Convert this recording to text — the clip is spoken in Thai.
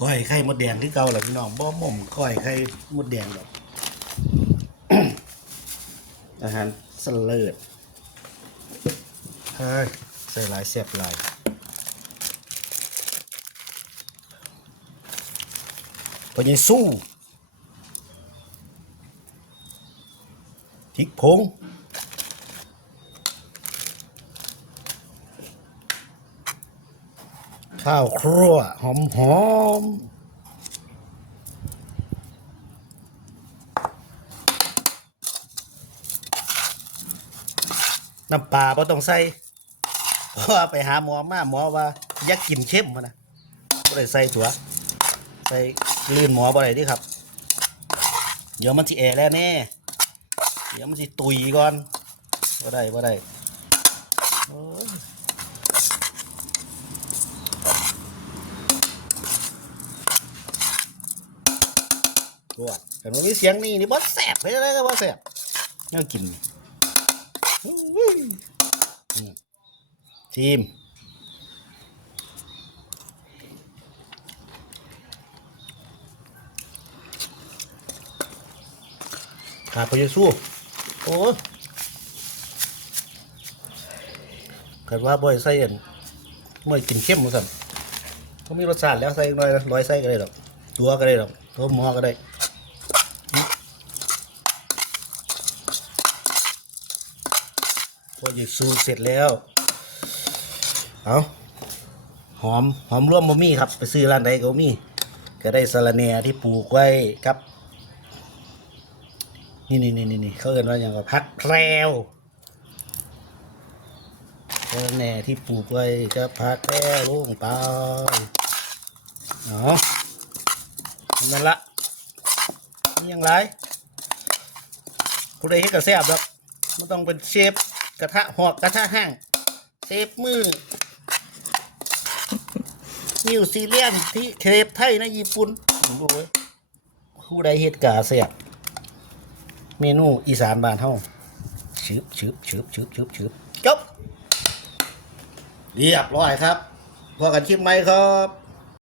ก้อยไข่มดแดงที่เก่าแหละพี่น้องบ่หม่มก้อยไข่มดแดงหรอกอาหารสเลิดเฮ้ยใส่หลายแซ่บหลายพอยังสู้พริกผง ข้าวครัวหอมหอมน้ำปลาบ่ต้องใส่เพราะว่าไปหาหมอมาหมอว่าอยากกินเข้มมานะบ่ได้ใส่ตัวใส่ลื่นหมอบ่ได้ดิครับ เดี๋ยวมันสิแอแล้วแน่เดี๋ยวมันสิตุยก่อนบ่ได้บ่ได้ โอ้ยแต่มันมีเสียงนี่นี่บอสแสบไปเลยก็บอสแสบน่ากินอุ้ยอืมทีมขาไปยูสู้โอ้กันว่าบ่อยใส่เอ็นไม่กินเข้มมือนกันเขามีรสชาติแล้วใส่หน่อยนะร้อยใส่ก็ได้หรอก ตัวก็ได้หรอกตัวหม้อก็ได้ พอหยิบสูเสร็จแล้ว เอาหอมหอมร่วมบะมี่ครับ ไปซื้อร้านใดก็มีก็ได้สะระแหน่ที่ปลูกไว้ครับ นี่นี่นี่นี่นี่เขาเรียว่าอย่างว่าพักแพรวสะระแหน่ที่ปลูกไว้ก็พักแพรวลงไปเอานั่นละนี่ยังไรผู้ใดเฮ็ดกระแซบครับไม่ต้องเป็นเชฟ กระทะหอกกระทะห้างเชฟมือนิวซีแลนด์ที่เครปไทยนะญี่ปุ่นโอ้ยผู้ใดเฮ็ดกาเสียบเมนูอีสานบ้านเฮาชึบชึบชึบชึบชึบชึบจบ เรียบร้อยครับพอกันคลิปไหมครับ